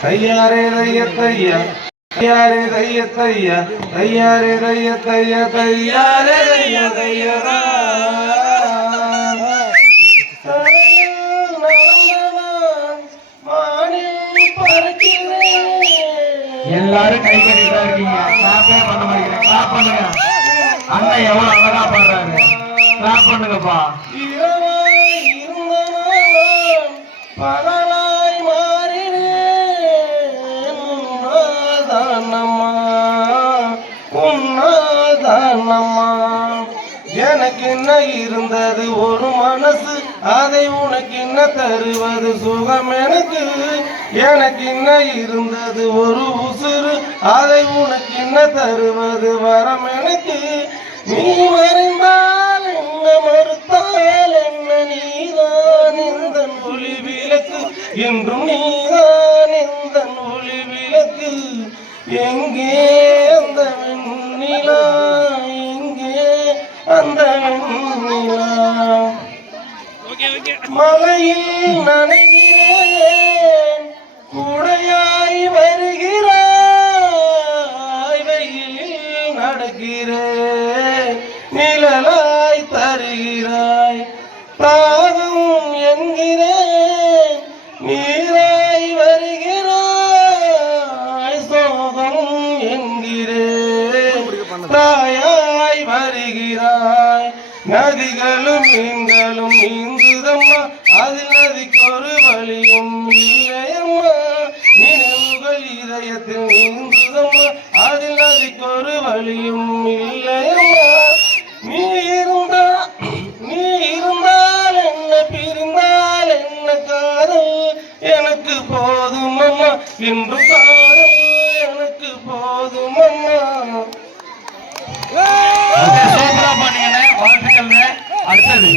தையாரே தையா தையாரே தையா தையாரே தையா தையாரே தையா எல்லாரும் கை கட்டிட்டு இருக்கீங்க. கிளாப்பே பண்ண மாட்டேங்கிறேன். கிளாப் பண்ணுங்க. அண்ணன் எவ்வளவு அழகா பாடுறாரு. கிளாப் பண்ணுங்கப்பா. பகலாய் மாறினேன் உன்னாதானம்மா எனக்கு என்ன இருந்தது ஒரு மனசு அதை உனக்கு என்ன தருவது சுகம் எனக்கு என்ன இருந்தது ஒரு உசுறு அதை உனக்கு என்ன தருவது வரம் எனக்கு நீ மறைந்தால் என்ன மறுத்தால் என்ன நீதான் இந்த ஒளி விளக்கு என்றும் நீதான் இந்த ஒளி விளக்கு எங்கே அந்த வெண்ணிலா எங்கே அந்த வெண்ணிலா மலையில் நனைகிறேன் கூடையாய் வருகிறாய் வெயிலில் நடக்கிறேன் நிழலாய் தருகிறாய் தாகம் என்கிறேன் நீராய் வருகிறாய் சோகம் என்கிறேன் தாயாய் வருகிறாய் நதிகளும் மீன்களும் நீந்துதம்மா அது நதிக்கு ஒரு வழியும் இல்லையம்மா நினைவுகள் இதயத்தில் நீந்துதம்மா அது நதிக்கு ஒரு வழியும் இல்லையம்மா நீ இருந்தால் என்ன பிரிந்தால் என்ன காதல் எனக்கு போதும் அம்மா என்று காதல் எனக்கு போதும் அம்மா. சூப்பரா பண்ணீங்க. வாழ்த்துக்கள். அடுத்தது